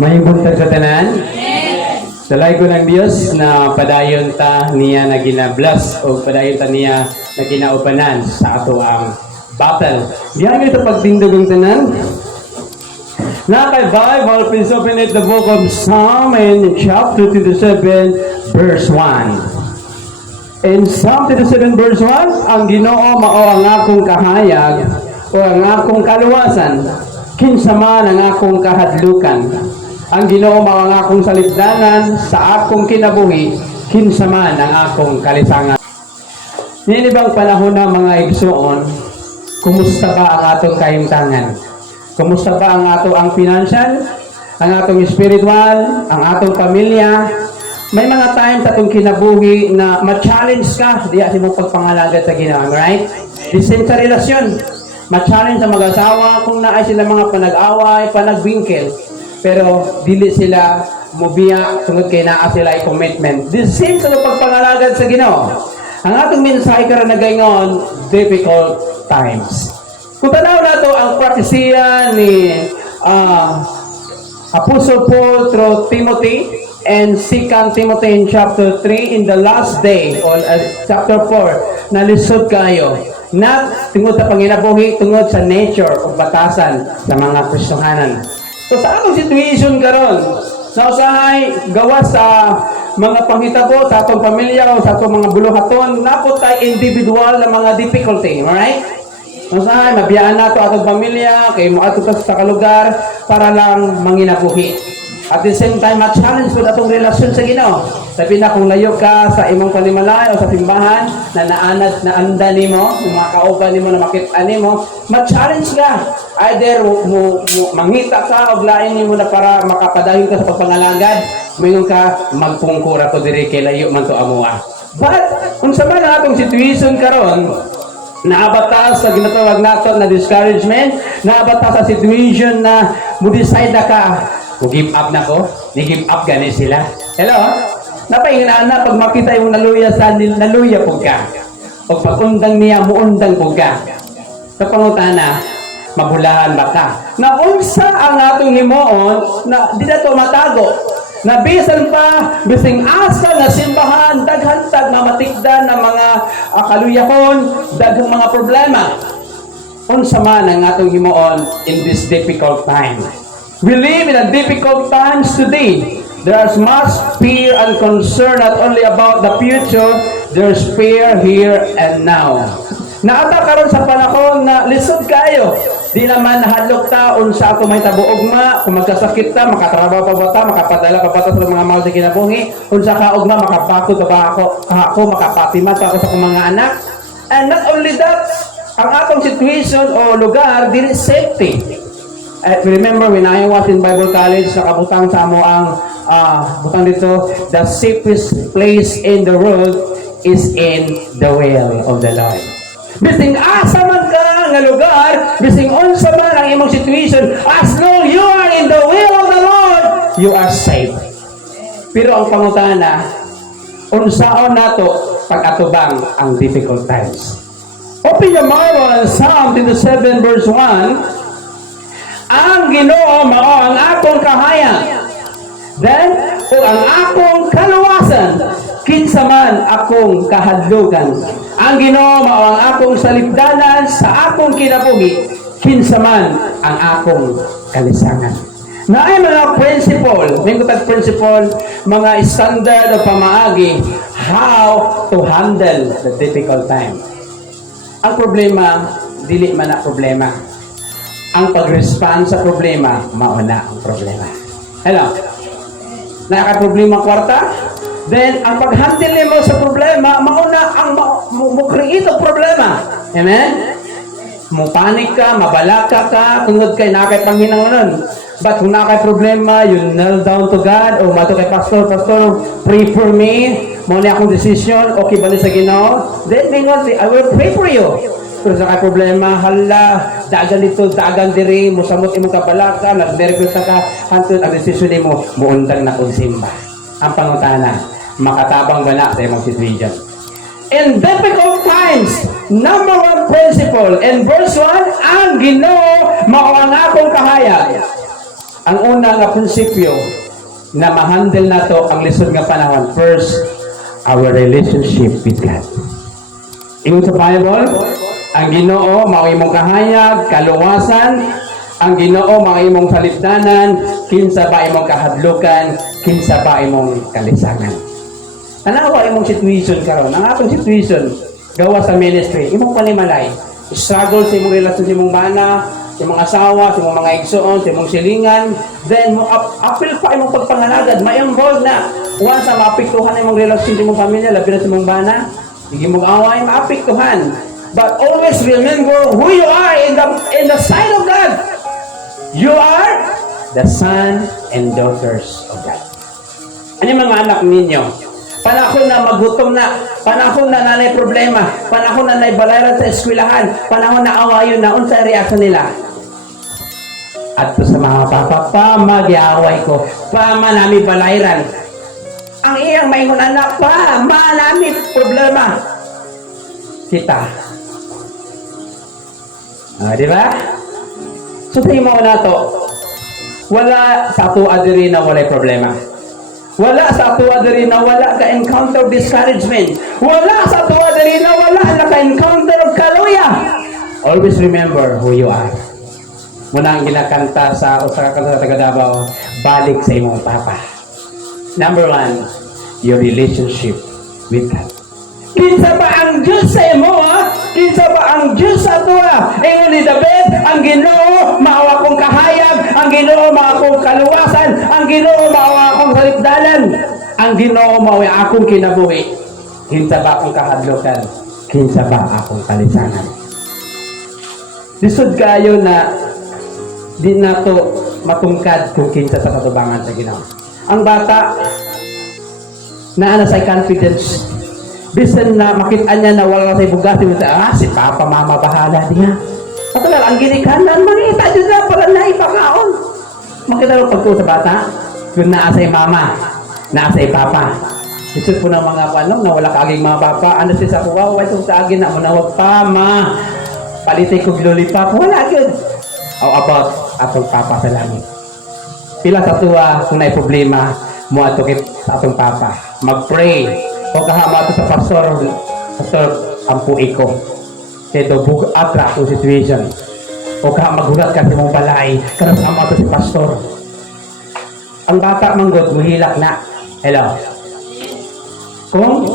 Mayong buntag sa tanan. Salay ko ng Diyos na padayon ta niya na ginablas o padayon ta niya na ginaupanan sa ato ang battle. Diyan ito pagtindog ang tanan. Na kay Bible, please open it the book of Psalm in chapter 27 verse 1. In Psalm 27 verse 1, ang Ginoo mao ang akong kahayag o ang akong kaluwasan, kinsa man ang akong kahadlukan. Ang Ginoo mao ang akong salibdanan sa akong kinabuhi, kinsa man ang akong kalisangan. Ninibang panahon na mga igsoon, kumusta ba ang atong kahimtangan? Kumusta ba ang ato ang financial, ang atong spiritual, ang atong pamilya? May mga times atong kinabuhi na ma-challenge ka, diya si mong pagpangalagad sa Ginoo, right? The same sa relasyon. Ma-challenge sa mag-asawa kung naay sila mga panag-away, panag-winkle. Pero dili sila mubiya tungod kay naa sila ay commitment. The same sa pagpangalagad sa Ginoo. Ang atong mensahe karon na gayon, difficult times. Kung tanaw nato ang propesya ni Apostle Paul through Timothy and 2 Timothy in chapter 3 in the last day or chapter 4 na lisod kayo na tungod sa panginabuhi tungod sa nature o batasan sa mga Kristohanan. So sa atong situation karon na usahay gawa sa mga panghitabo sa atong pamilya o sa atong mga buluhaton napot tay individual na mga difficulty, alright? Usahay mabiyaan nato atong pamilya kay mo ato sa kalugar para lang manginabuhi. At the same time, ma-challenge po atong relasyon sa Ginoo. Sabi na kung layo ka sa imong panimalay o sa simbahan na naanad na anda nimo, yung mga kauban nimo na makita nimo, ma-challenge ka. Either mangita ka o lain nimo na para makapadayon ka sa pagpangalagad, mayon ka magpungkura ko diri kay layo man to amuha. But unsa man ang atong situation karon, naabata sa ginatawag nato na discouragement, naabata sa situation na mo-decide na ka, give up na ko, ni-give up gani sila. Hello? Napahingaan na pag makita yung naluya sa naluya po ka. O pag-undang niya, muundang po ka. Sa pangutana, mabulahan ba ka? Na unsa ang atong himuon na di na to matago. Na bisan pa, bising asa na simbahan, daghantag na matikdan ng mga kaluyahon, daghang mga problema. Unsa man ang atong himuon in this difficult time. We live in a difficult times today. There's much fear and concern not only about the future, there's fear here and now. Naata karon sa panahon na lisod kayo. Di naman nahadlok ta unsa ato may tabuogma, kung magkasakit ta, makatrabaho pa ba ta, makapadala pa ba ta sa mga mahal sa kinabuhi, unsa ka ugma makapako ba ako makapatiman pa ako sa akong mga anak. And not only that, ang atong situation o lugar dili safety. Remember when I was in Bible College, nakabutang sa amo ang butang dito, the safest place in the world is in the will of the Lord. Bising asa man ka nga lugar, bising unsa man ang imong situation, as long you are in the will of the Lord, you are safe. Pero ang pangutana, unsaon nato pag-atubang ang difficult times. Open your Bible, Psalm 27 verse 1. Ang Ginoo mao ang akong kahayag. Then, o ang akong kaluwasan, kinsa man akong kahadlukan. Ang Ginoo mao ang akong salibdanan sa akong kinabuhi, kinsa man ang akong kalisangan. Naay mga principle, principle, mga standard o pamaagi how to handle the difficult time. Ang problema, dili man na problema. Ang pag-respond sa problema, mauna ang problema. Hello? Nakaka-problema kwarta? Then, ang pag-handle mo sa problema, mauna ang mo-create ang problema. Amen? Mo-panic ka, mabalaka ka, tungod kay nakay Panginoon. But kung nakay problema, you kneel down to God, o mato kay Pastor, pray for me, mauna akong decision, okay ba sa Ginoo? Then, I will pray for you. Pero sa kay problema, hala, dagan dito, dagan diri, musamot imong kabalaka, nag-nervous ka, hantod ang desisyon mo, muundang na kung simba. Ang pangutana, makatabang ba na sa imong situation? In difficult times, number one principle, in verse 1, ang Ginoo mao ang akong kahayag. Ang una nga prinsipyo na ma-handle nato ang lisod nga panahon. First, our relationship with God. Ingon sa Bible, ang Ginoo mao imong kahayag, kaluwasan, ang Ginoo mao imong salipdanan, kinsa ba imong kahadlukan, kinsa ba imong kalisangan. Tanawa imong situation karon, ang atong situation gawa sa ministry, imong panimalay, struggle sa imong relasyon sa imong bana, sa imong asawa, sa imong mga igsoon, sa imong silingan, then mo apil pa imong pagpangalagad, ma-involve na once na maapektuhan imong relasyon sa imong pamilya, labi na sa imong bana, hindi mong away, maapektuhan. But always remember who you are in the sight of God. You are the son and daughters of God. Ano yung mga anak ninyo? Panahon na magutom na, panahon na nanay problema, panahon na naibalaran sa eskwelahan, panahon na awayon na, unsa reaksyon nila? At sa mga papa, magiaway ko, nami balayran. Ang iyang maingon anak, nami problema. Kita. Di ba? So, tayo mo na to, wala sa tuwa diri na walay problema. Wala sa tuwa diri na wala ka-encounter discouragement. Wala sa tuwa diri na wala ka-encounter of kaluya. Always remember who you are. Muna ang ginakanta sa usa ka kanta sa taga Davao, balik sa imong papa. Number 1, your relationship with God. Kinsa ba ang Diyos sa imo, ha? Kinsa ba ang Diyos sa tuwa? Ingon ni David, ang Ginoo mao akong kahayag, ang Ginoo mao akong kaluwasan, ang Ginoo mao akong salipdalan, ang Ginoo mao akong kinabuhi. Kinsa ba akong kahadlukan? Kinsa ba akong kalisangan? Lisod kayo na di nato matungkad kung kinsa sa katubangan sa Ginoo. Ang bata na sa confidence, bisan na makita niya na wala sa bugas, si Papa, Mama, bahala niya. Patagal, ang ginikanan, makita dyan na pala na ipakaon. Makita lang pagko sa bata, kung naasay Mama, naasay Papa. Isip po ng mga panong na wala kaaging mga papa, ano siya sa kuwa, wala itong sa agin na manawag pa, ma. Palitay ko lollipop, wala yun. How about atong Papa sa langit? Pila sa tuwa, kung na problema, mo ato sa atong Papa. Mag-pray. O kahama ito sa pastor, ampuin ko. Kaya ito, atra akong situation. O magulat ka sa mong balay, karang sama ito si pastor. Ang bata manggod, muhilak na. Hello? Kung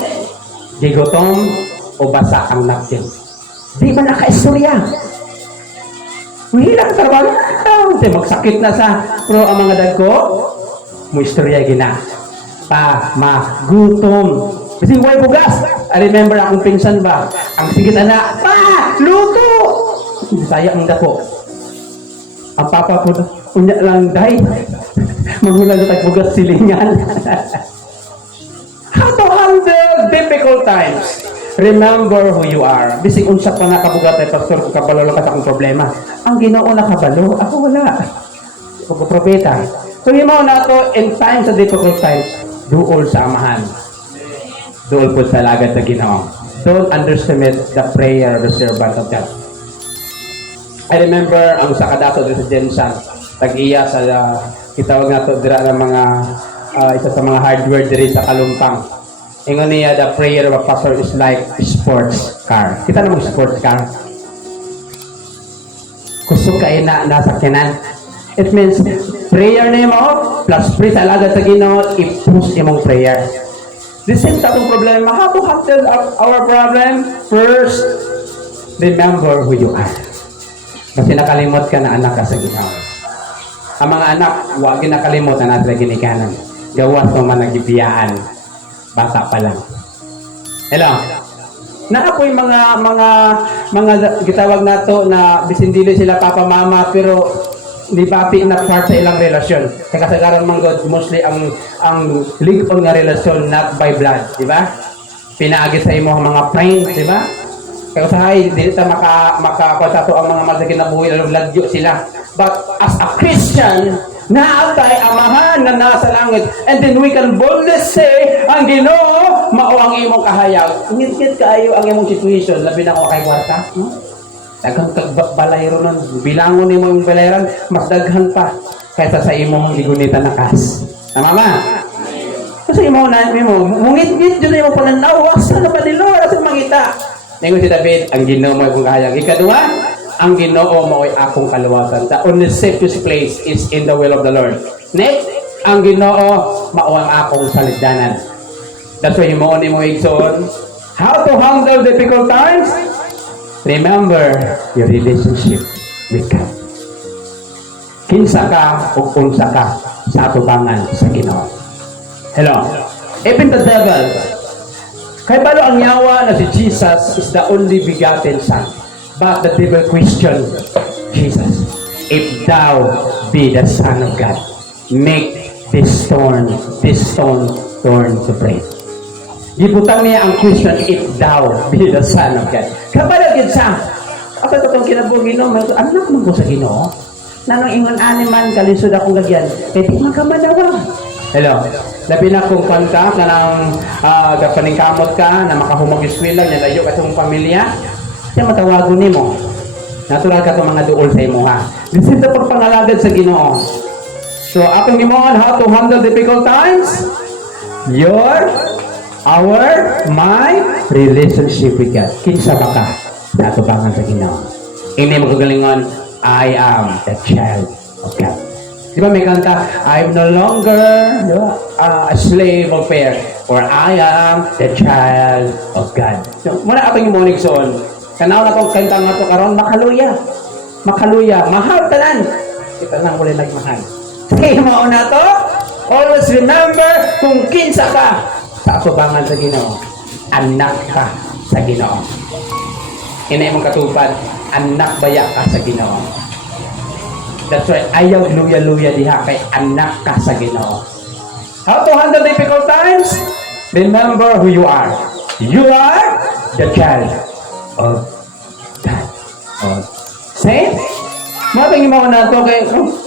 di gutom o basa ang napkin. Di ba naka-istorya? Muhilak ka ba? Magsakit na sa, pero ang mga dagko, mo istorya gina. Gutom. Kasi huwag bugas. I remember akong pinsan ba? Ang sigit anak, luto! Saya ang dako. Ang papa po, unya lang, day. Magulang na tagbugas silingan. How to handle difficult times? Remember who you are. Bising unsa pa nakabugat ay pastor, kung kabalo lang ka sa akong problema. Ang Ginoo nakabalo, ako wala. Ako propeta. So yung mga nato, in times of difficult times, duol sa amahan. Doon po sa lagad na Ginoo. Don't underestimate the prayer of the servant of God. I remember ang sa kadato sa Jensan, tag-iya sa kitawag na to dira ng mga isa sa mga hardware diri sa Kalumpang. Ingon niya, the prayer of a pastor is like sports car. Kita namang sports car. Kusog kayo na nasa kinan. It means prayer nimo plus pray sa lagad sa Ginoo, i-push imong prayer. The same type of problem. How to handle our problem? First, remember who you are. Kasi nakalimot ka na anak ka sa Ginoo. Ang mga anak, huwag ginakalimot na natin ginikanan. Gawas mo man nagibiyaan. Bata pa lang. Hello? Nakapoy mga gitawag na to na bisindili sila papa mama pero di papi na part sa ilang relasyon. Kaya kasagaran man God, mostly ang lig-on nga relasyon not by blood, di ba? Pinaagit sa imo ang mga friends, di ba? Kaya usahay, di ta makakontato ang mga masagin na buhay, lagyo sila. But as a Christian, naatay amahan na nasa langit, and then we can boldly say, ang Ginoo mao ang imong kahayag. Ngit kaayo ang imong situation, labi na ko kay kwarta, no? Daghang balay ron, bilangon ni mo yung balayran, mas daghan pa. kaysa sa imong gigunita na kas. Tama ba? Kasi imo na mo, mungit-ngit yun yung pananaw, asa na ba ni Lord? Asa mangita? Ngayon si David, ang Ginoo mo ay kung kahayang. Ikaduha, ang Ginoo mo ay akong kaluwasan. The only safest place is in the will of the Lord. Next, ang Ginoo mao ang akong saligdanan. That's why mo ni mo igsoon, how to handle difficult times? Remember your relationship with God. Kinsa ka o unsa ka sa atubangan sa Ginoo. Hello. Even the devil, kay balo ang yawa na si Jesus is the only begotten Son. But the devil questioned Jesus. If thou be the Son of God, make this stone turn to bread. Gibutang niya ang question, if thou be the Son of God. Kabalo gid sa ako itong kinabuhi no, anak mo ko sa Ginoo. Nanong ingon animan kalisod akong lagyan. Kaya di man ka manawa. Hello. Labi na kung kanta ka ng paningkamot ka na makahumag-iswila niya layo ka itong pamilya. Siya matawagon ni mo. Natural ka itong mga duol sa imo ha. This is the pagpangalagad sa Ginoo. So, akong gimoon, how to handle difficult times? My relationship with God. Kinsa ba ka? Natubangan sa Ginoo. Hindi mo kagalingon, I am the child of God. Di ba may kanta, I'm no longer a slave of fear, or I am the child of God. So, muna akong imunig soon. Kanaw na itong kanta nga ito karon, makaluya. Makaluya. Mahal tanan. Kita lang muli nagmahal. Kaya mo na to, always remember kung kinsa ka sa atubangan sa Ginoo. Anak ka sa Ginoo. Inay mong katupad, anak baya ka sa Ginoo. That's right, ayaw luya-luya diha kay anak ka sa Ginoo. How to handle difficult times? Remember who you are. You are the child of God. Say, mating mo na to kay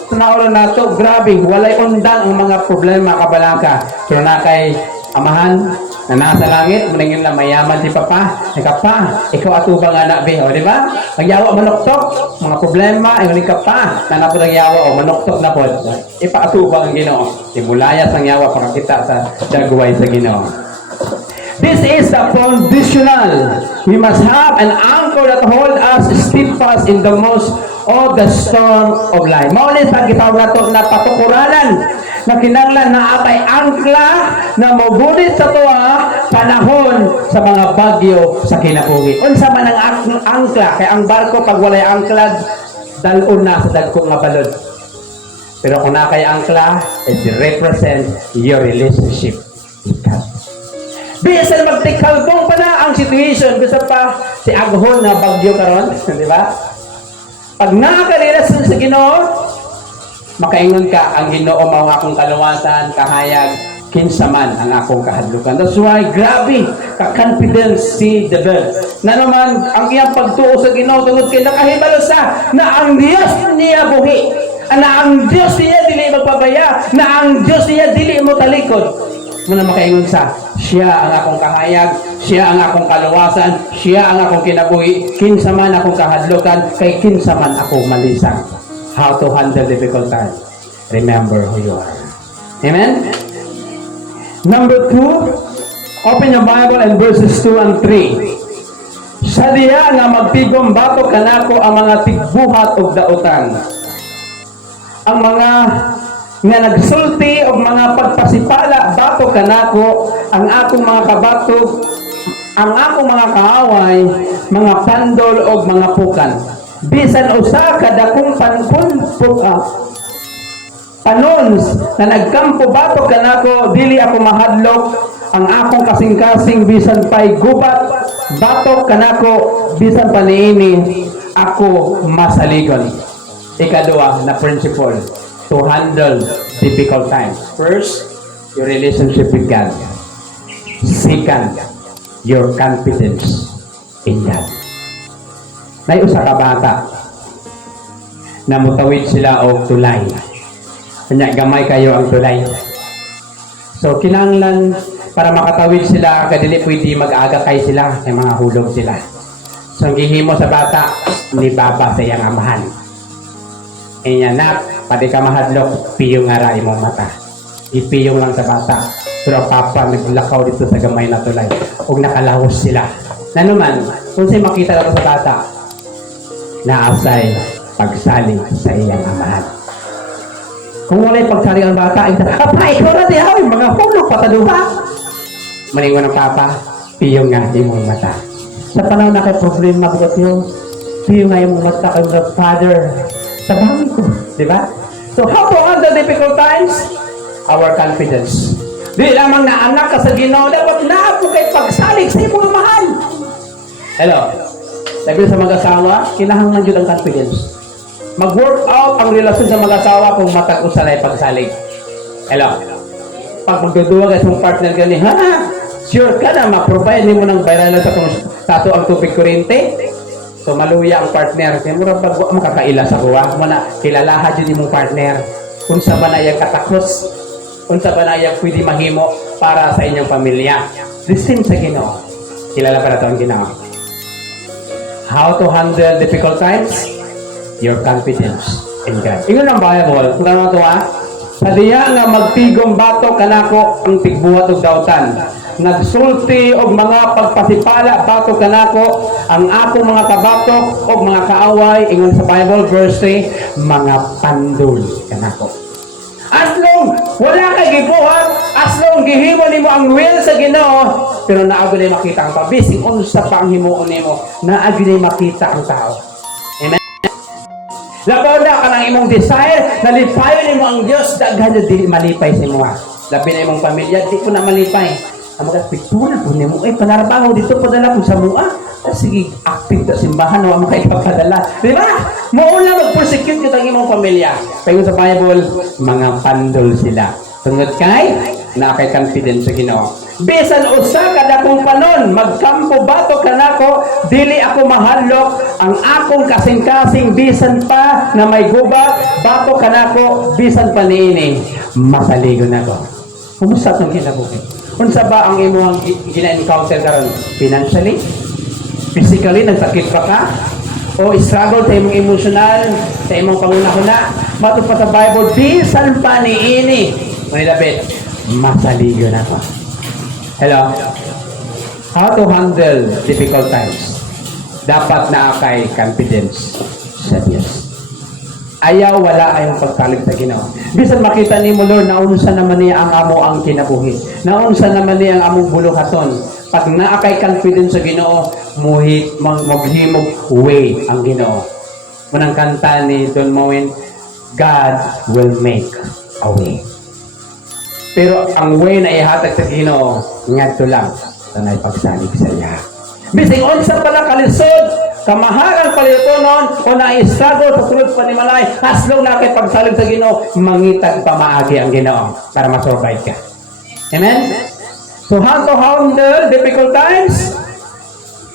tanaw na to, grabe, walay undan ang mga problema kabalaka. Pero na kay amahan na nasa langit, maningin na mayaman si Papa. Kapa, ikaw atubang anak be, o di ba? Magyawa manuktok, mga problema, ay ka pa, na napod ang yawa, o manuktok na pod. Ipaatubang ang Ginoo. Simulayas ang yawa para kita sa dagway sa Ginoo. This is the foundational. We must have an anchor that hold us steadfast in the most of the storm of life. Maulit sa gitawag na ito na patukuranan na kinanglan na atay angkla na mabulit sa tuwa panahon sa mga bagyo sa kinabuhi. Unsa man ang angkla, kay ang barko pag walay angkla dalon na sa dagko nga balod. Pero kung na kay angkla, it represent your relationship with God. Bisan magtikalbong pa na ang situation, gusto pa si aghon na bagyo karon, di ba? Pag nakakalilason sa Ginoo, makaingon ka, ang Ginoo mao akong kaluwasan, kahayag, kinsa man ang akong kahadlukan. That's why, grabe, ka-confidence si David. Na naman, ang iyang pagtuo sa Ginoo, tungod kay nakahibalo sa, na ang Diyos niya buhi, na ang Diyos niya dili magpabaya, na ang Diyos niya dili mo talikod. Muna makaingon sa, siya ang akong kahayag, siya ang akong kaluwasan, siya ang akong kinabuhi, kinsa man akong kahadlukan, kay kinsa man ako malisang. How to handle difficult times. Remember who you are. Amen? Number 2, open your Bible in verses 2 and 3. Sa diya nga magtigom batok kanako ang mga tigbuhat og dautan. Ang mga nga nagsulti og mga pagpasipala batok kanako ang akong mga kabatok, ang akong mga kaaway, mga pandol og mga pukan. Bisan usa kada kung panons na nagkampo batok kanako, dili ako mahadlok. Ang akong kasing-kasing bisan pay gubat batok kanako, bisan paniini ako masaligon. Ikaduha na principle to handle difficult times. First, your relationship with God. Second, your confidence in God. May usa ka bata na mutawid sila og tulay. Kanya gamay kayo ang tulay. So kinahanglan para makatawid sila kadili pwede mag-aga kay sila kay mga hulog sila. So ang gihimo sa bata ni baba sa iyang amahan. Inya nak Pwede ka mahadlok, piyong nga ra imong mata. Ipiyong lang sa bata. Pero ang papa naglakaw dito sa gamay na tulay. Huwag nakalahos sila. Na naman, kung sa'yo makita na sa bata, naasay pagsaling sa iyang amahan. Kung wala'y pagsaling ang bata, Papa, ikaw na dihaw, mga hulog pataluha. Maningon ng papa, piyong nga imong mata. Sa panahon na kay problema ko yun, piyong nga imong mata kay mga father sa bahay ko. Di ba? So how to handle difficult times? Our confidence. Di lamang na anak ka sa Ginoo, dapat na po kay pagsalig sa imong mahal. Hello? Sabi sa mag-asawa, kinahanglan yun ang confidence. Mag-work out ang relasyon sa mag-asawa kung matag-usalay pagsalig. Hello? Pag magduduwa kayo sa partner gani, sure ka na, ma-provide mo ng bayaran sa ato ang tubig kurente. So, maluya ang partner. Kaya mo pag makakaila sa kuha, mo na kilalahan yun yung partner. Kung sa ba na iyang katakos, kung sa ba na iyang pwede mahimo para sa inyong pamilya. Listen sa Ginoo. Kilala pa na ito ang Ginoo. How to handle difficult times? Your confidence in God. Ingon ang Bible, kung ano ito sa diya nga magtigong bato kanako ang tigbuhat og dautan. Nagsulti og mga pagpasipala bato kanako ang akong mga kabatok og mga kaaway. Ingon sa Bible verse 3, mga pandul kanako. As long wala kay gibuhat, as long gihimo nimo ang will sa Ginoo, pero naagi na makita ang pabising unsa pa ang himuon nimo, naagi na makita ang tao. Amen. Labaw na ka ng imong desire, nalipayon nimo ang Dios, daghan na dili malipay sa imo. Labi na imong pamilya, di ko na malipay. Ang mga picture po nimo, panarabaho dito padala ko sa mua. Sige, active ta simbahan, wa mo kay pagpadala. Di ba? Mauna mag-persecute ka ng imong pamilya. Payo sa Bible, mga pandol sila. Tungod kay, na kay confidence sa Ginoo. Bisan usa kada kong panon, magkampo bato kanako, dili ako mahadlok, ang akong kasing-kasing bisan pa na may gubat, bato kanako, bisan pa niini, masaligon ako. Kumusta itong kinabuhi? Unsa ba ang imuhang gina-encounter karon? Financially? Physically, nagsakit pa ka? O struggle sa imong emotional, sa imong panguna-una? Bato pa sa Bible, bisan pa niini, manilapit, masaligon ako. Hello? How to handle difficult times? Dapat na kay confidence sa Diyos. Ayaw, wala ayong pagsalig sa Ginoo. Bisan makita ni mo, Lord, naunsa naman niya ang amo ang kinabuhi. Naunsa naman niya ang among buluhaton. Pag naa kay confidence sa Ginoo, maghimog way ang Ginoo. Munang kanta ni Don Moen, God will make a way. Pero ang way na ihatag sa Ginoo, ngadto lang na pagsalig sa iya. Bising unsa pala kalisod, kamahalan palitonon o na-struggle sa sulod panimalay, aslong na kay pagsalig sa Ginoo, mangitag pamaagi ang Ginoo para ma-survive ka. Amen? So how to handle difficult times?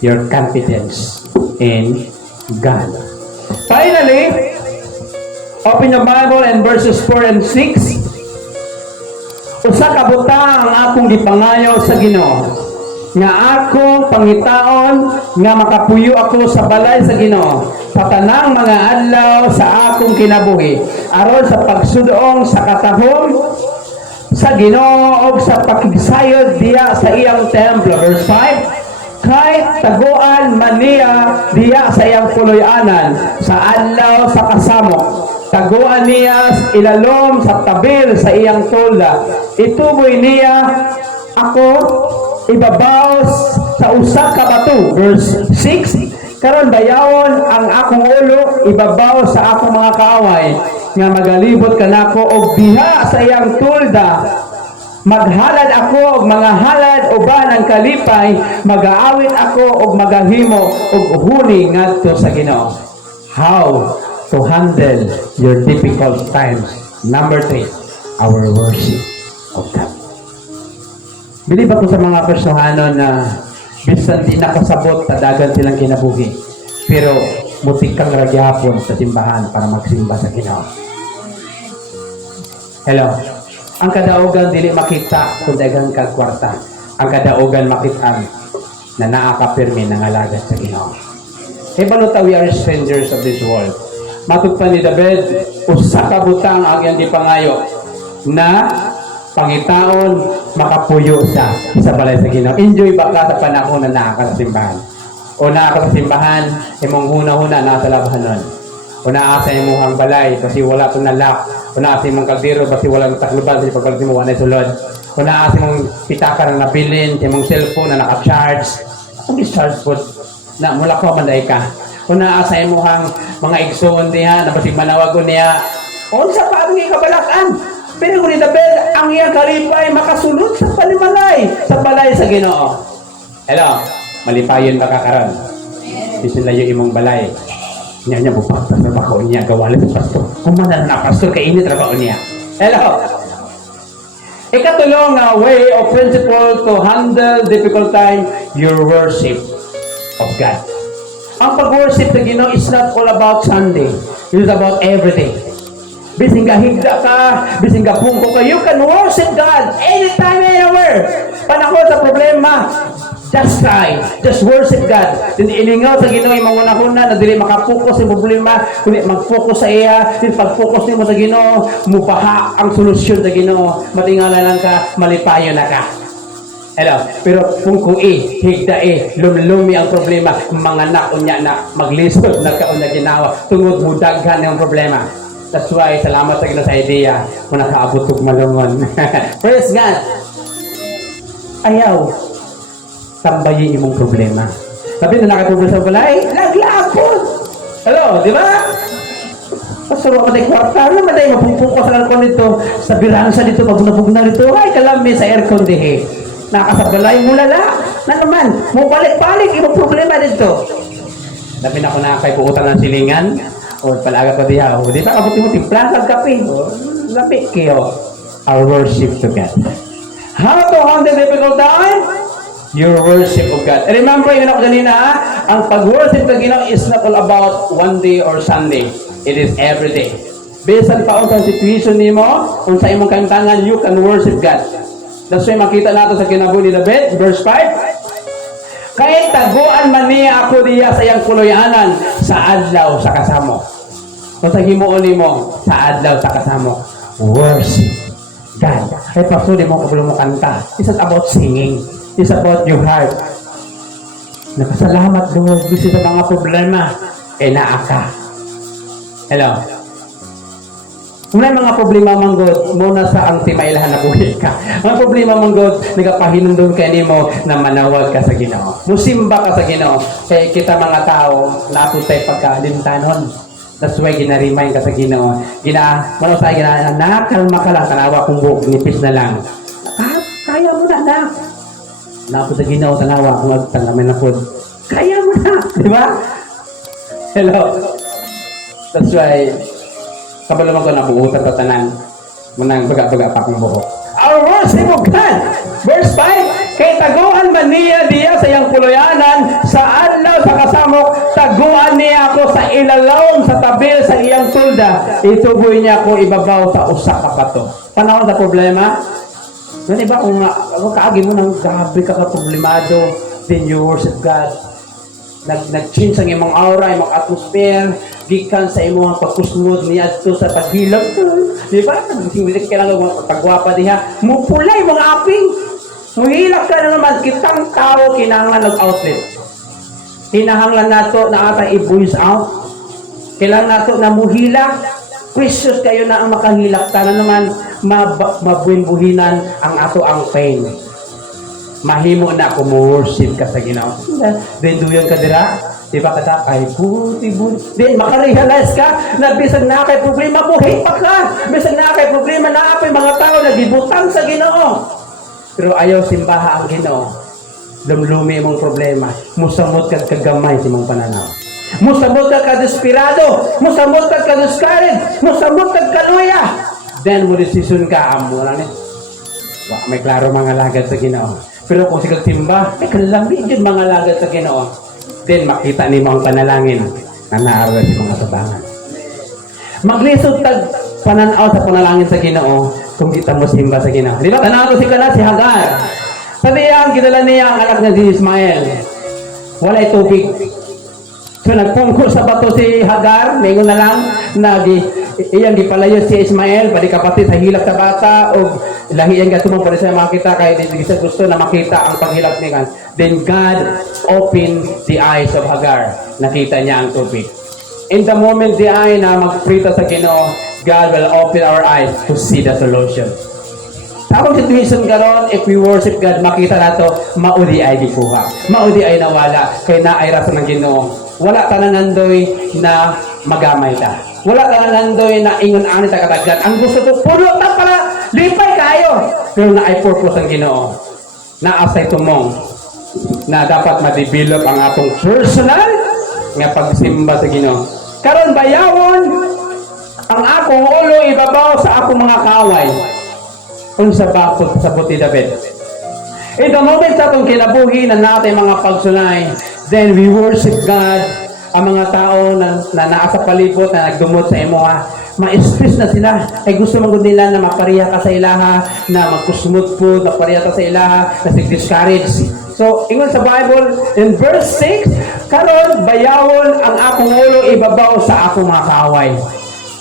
Your confidence in God. Finally, open the Bible in verses 4 and 6. Usa ka butang ang akong gipangayo sa Ginoo, nga akong pangitaon nga makapuyo ako sa balay sa Ginoo sa tanang mga adlaw sa akong kinabuhi, aron sa pagsudong sa katahom sa Ginoo ug sa pakigsayod diya sa iyang templo. Verse 5, kay taguan man niya diya sa iyang puloy-anan sa adlaw sa kasamok. Taguan niya ilalom sa tabil sa iyang tolda. Ituboy niya ako ibabaw sa usa ka bato. Verse 6, karon bayawon ang akong ulo ibabaw sa akong mga kaaway nga magalibot kanako og diha sa iyang tolda. Maghalad ako og mga halad uban ang kalipay, magaawit ako og magahimo og huni ngadto sa Ginoo. How to handle your difficult times? Number 3, our worship of God. Bilib ako sa mga personanon na bisan di nakasabot tadagan silang kinabuhi, pero mutik kang ragyapon sa simbahan para magsimba sa Ginoo. Hello? Ang kadaugan dili makita kung daghang kag kwarta. Ang kadaugan makitaan na naakapirmi ng alagad sa Ginoo. Hey, baluta, we are strangers of this world. matugpan ni David, usa ka butang ang iyang gipangayo na pangitaon makapuyo sa balay sa Ginoo. Enjoy ba ka sa panahon na naa ka sa simbahan? O naa ka sa simbahan, imong huna-huna na sa labahanon. O naa sa imong balay kasi wala itong nalak. O naa sa imong kaldero kasi wala itong takluban kasi pagbalit mo wala sulod. O naa sa imong pitaka na nabilin, sa imong cellphone na naka-charge. Ang discharge po na mula ko manday ka. O naa sa imong mga igsoon niya, na basig manawagon niya. O sa paano nga kabalakan? Pero kung David, ang iyang kalipay makasunod sa palimalay, sa balay sa Ginoo. Hello, malipayon ba kakaroon? Bisin layo imong balay. Niya bupagtas na bako niya, gawali sa pastor. Kung manan na pastor, kainit trabaho niya. Hello. Ikatulong na way or principle to handle difficult time, your worship of God. Ang pag-worship sa Ginoo is not all about Sunday. It is about everything. Bising ka higda ka, bising ka pungko ka, you can worship God anytime, anywhere. Panahon sa problema, just try, just worship God. Hindi iningaw sa Ginoo yung mga una-una na dili makapokus sa problema, kundi mag-focus sa iya. Hindi pag-focus nimo sa Ginoo, mubaha ang solusyon sa Ginoo. Matingala lang ka, malipayo na ka. Hello, pero kung higda lumlumi ang problema, mga anak unya na maglisod, nagkaon na ginawa, tungod mo daghan ang problema. That's why, salamat sa Ginoo sa idea kung nakaabot og malungon. Praise God. Ayaw tambayin imong problema. Sabi na nakatubol sa balay, laglapon. Hello, di ba? Pasuro ka tayo kwarta, ano man tayo mapupukos sa aircon dito, sa biransa dito, magbunabugna dito, ay kalami sa aircon dihe. Nakasabalay mo lala. Na naman, mo balik-balik, imong problema dito. Sabi na ako na kay puutan ng silingan, o palaga ko diya, o di ba abot mo timpla ng kape, o labi kayo. Our worship to God. How to handle difficult time? Your worship of God. And remember, yun ako kanina, ang pag-worship ng Ginoo is not all about one day or Sunday. It is every day. Bisan pa ang situation nimo, kung sa imong kaimtangan, you can worship God. That's why makita nato sa kinabuhi ni David, verse 5. Kahit taguan man niya ako diya sa iyang kuluyanan sa adlaw sa kasamo. So sa himuon nimo sa adlaw sa kasamo, worship God. Kaya pasuli mo kung mo kanta. It's not about singing. It's about your heart. Nakasalamat Lord, kasi sa mga problema, naaka. Hello. Muna mga problema manggod, muna sa ang timailahan na buhit ka. Mga problema manggod, nagapahinundon ka nimo na manawag ka sa Ginoo. Musimba ka sa Ginoo. Kaya kita mga tao, naputay pagkalimtanon. That's why ginarimayin ka sa Ginoo. Muna sa nakalma ka lang, tanawa kung buhok, nipis na lang. Kaya mo na, anak. Napo sa Ginoo, tanawa kung magtanggamin na po. Kaya mo na, di ba? Hello. That's why, kabalaman ko nabuutan pa tanan. Munang baga-baga pa kong buhok. Our worship of God. Verse 5, kay taguan man niya sa iyang kuluyanan, sa adlaw sa kasamok, taguan niya ako sa ilalawom sa tabil sa iyang tulda. Ituboy niya ako ibabaw sa usa ka bato. Panahon sa problema, no, diba, kung kaagi mo nang gabi ka problemado, then you worship God. Nag-change ang imong aura, imong atmosphere, gikan sa imong pagkusmod niya ito sa paghilap. Di ba? Hindi kailangan pagwapa diha. Mupulay mga aping. Muhilap ka na naman. Kitang tao kinahanglan ng outlet. Kinahanglan nato na ata i-voice out. Kailangan nato na muhila. Precious kayo na ang makahilak. Tana naman mabuhin-buhinan ang ato ang pain. Mahimo na ako mo-worship ka sa Ginoo. Then duyan ka dira, di ba kata, ay buti-buti. Then makarealize ka na bisag na kay problema, buhay pa ka. Bisag na kay problema, na apay mga tao na gibutang sa Ginoo. Pero ayaw simbaha ang Ginoo. Lumlumi mong problema. Musamot ka kagamay si mong pananaw. Musamot ka kadesperado. Musamot ka kadiscouraged. Musamot ka kaluya. Then mo decision ka, amo lang may klaro mga lagad sa Ginoo. Pero kung sigang simba, kalamig yun mga lagad sa Ginoo. Then makita ni mga panalangin na naaral si mga tabangan. Maglisod tag pananaw sa panalangin sa Ginoo kung kita mo simba sa Ginoo. Di ba? Tanaw si Kana si Hagar. Sabi yan, kinala niya ang anak na si Ismael. Wala'y tubig. So nagpungko sa bato si Hagar, mingon na lang na iyang gipalayo si Ismael, bali kapatid sa hilak sa bata o lahi iyang gatumong para siya makita kay di siya gusto na makita ang paghilak niya. Then God opened the eyes of Hagar. Nakita niya ang tubig. In the moment the eye na magprita sa Ginoo, God will open our eyes to see the solution. Sa akong situation karon, if we worship God, makita nato maudi ay gikuha. Maudi ay nawala kay naay rason ng Ginoo. Wala ta nanandoy na magamay ta. Wala ta nanandoy na ingon ani ta katagdan. Ang gusto ko pulo ta para lipay kayo. Pero na ay purpose ang Ginoo. Naasay tumong na dapat ma-develop ang atong personal nga pagsimba sa Ginoo. Karon bayawon ang akong ulo ibabaw sa akong mga kaway. Unsa ba sa buti David? In the moment sa itong kinabuhi na natin mga pagsunay, then we worship God. Ang mga tao na naasa palibot na nagdumot sa imo ma-stress na sila. Ay gusto mong nila na mapariya ka sa ilaha, na magkusmut po, mapariya ka sa ilaha, na sig-discourage. So, ingon sa Bible, in verse 6, karon bayawon ang akong ulo ibabaw sa akong mga kaaway.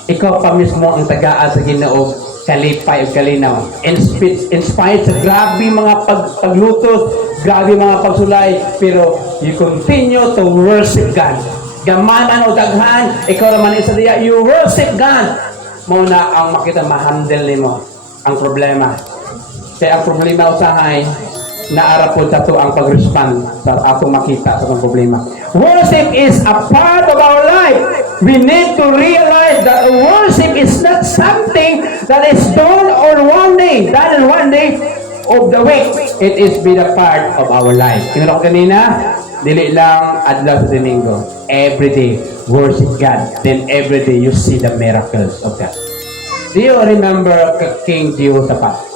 Ikaw pa mismo ang tagaan sa Ginoo, kalipay o kalinaw. In spite sa grabe mga paglutos, grabe mga pagsulay, pero you continue to worship God. Gamanan o daghan, ikaw naman isa diya, you worship God. Muna ang makita ma-handle nimo ang problema. Kaya ang problema usahay, naara po sa to ang pag-respond sa atong makita sa atong problema. Worship is a part of our life. We need to realize that worship is not something that is done on one day. Done on one day of the week. It is be a part of our life. Tinuro ko kanina, dili lang adlaw sa Domingo. Every day, worship God. Then every day, you see the miracles of God. Do you remember King Jehoshaphat?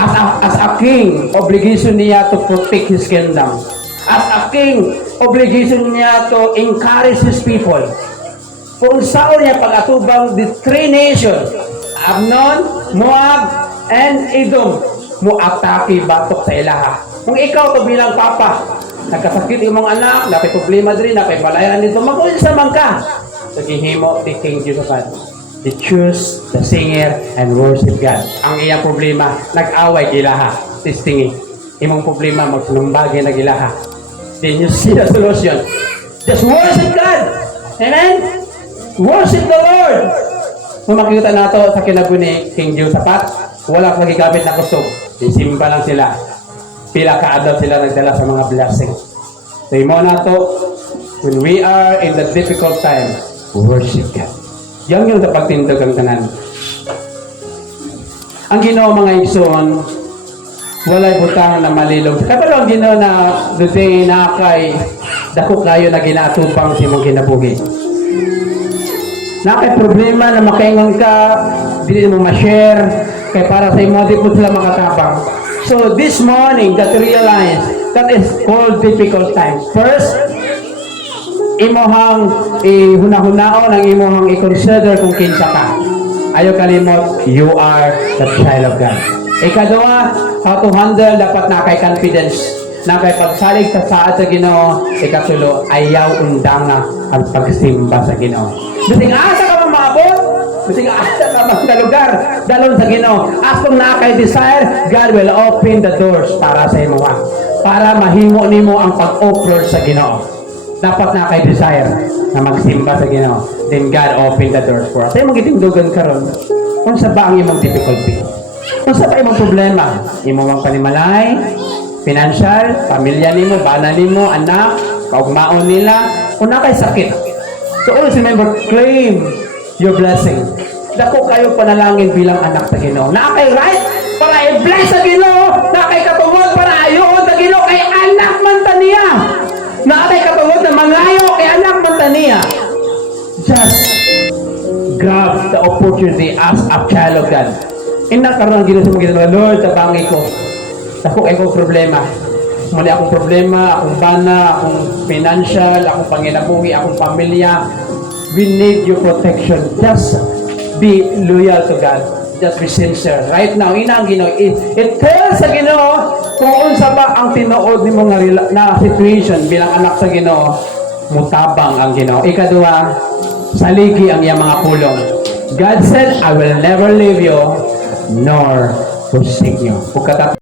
As a king, obligation niya to protect his kingdom. As a king, obligation niya to encourage his people. Kung saan niya pag-atubang the three nations, Amnon, Moab, and Edom, mo-atake batok sa ilaha. Kung ikaw to bilang papa, nagkasakit yung mga anak, napay problema din, napay balayan dito, mag-uisa man ka. So, gihimo the King Jehoshaphat. They choose the singer and worship God. Ang iyang problema, nag-away gilaha. Testingi. Imong problema, magsunumbagi na gilaha. Then you see the solution. Just worship God. Amen? Worship the Lord. Kung makikita nato sa kinabuhi ni King Jehoshaphat, wala kang nagigamit na kusog. Isimba lang sila. Pila kaadlaw sila nagdala sa mga blessing. So, imo nato, when we are in the difficult time, worship God. Yan yung sa pagtindog ang tanan. Ang Ginoo mga igsoon, walay butang na malilog. Kapag ang Ginoo na today na kay dako kayo na ginatupang si mong kinabuhi. Na kay problema na makaingon ka, dili mo ma-share, kay para sa imo di po sila makatapang. So this morning, that realize that is called difficult times. First, imohang ihuna-hunaon ang imohang i-consider kung kinsa ka. Ayaw kalimot, you are the child of God. Ikaduha, how to handle, dapat na kay confidence. Na kay pagsalig sa saad sa Ginoo. Ikatulo, ayaw undanga ang pagsimba sa Ginoo. Bising asa ka mang maabot, bising asa ka mang lugar, dalon sa Ginoo. As kung na kay desire, God will open the doors para sa imo. Para mahimo nimo ang pag-offer sa Ginoo. Dapat na kay desire na magsimba sa Ginoo. Then God open the doors for us. Ay mong itindugan karon. Kung sa ba ang imong difficulty? Kung sa ba imong problema? Imong panimalay, financial, pamilya nimo, bana nimo, anak, kaugmaon nila, kung na kay sakit. So always remember, claim your blessing. Dako kayo panalangin bilang anak sa Ginoo. Na kay right para i-bless sa Ginoo, na kay katungod para ayoon sa Ginoo kay anak man ta niya. Na kay katungod na mangayo kay anak man ta niya. Just grab the opportunity as a child of God. Ina karon Ginoo sa mga Lord, tabangi ko. Dako kay ko problema. Muli akong problema, akong bana, akong financial, akong panginabuhi, akong pamilya. We need your protection. Just be loyal to God. Just be sincere. Right now, ina ang Ginoo. It tells sa Ginoo kung unsa ba ang tinuod nimo nga na situation bilang anak sa Ginoo. mutabang ang Ginoo. Ikaduha, saligi ang iyang mga pulong. God said, I will never leave you nor forsake you. Pagkatapos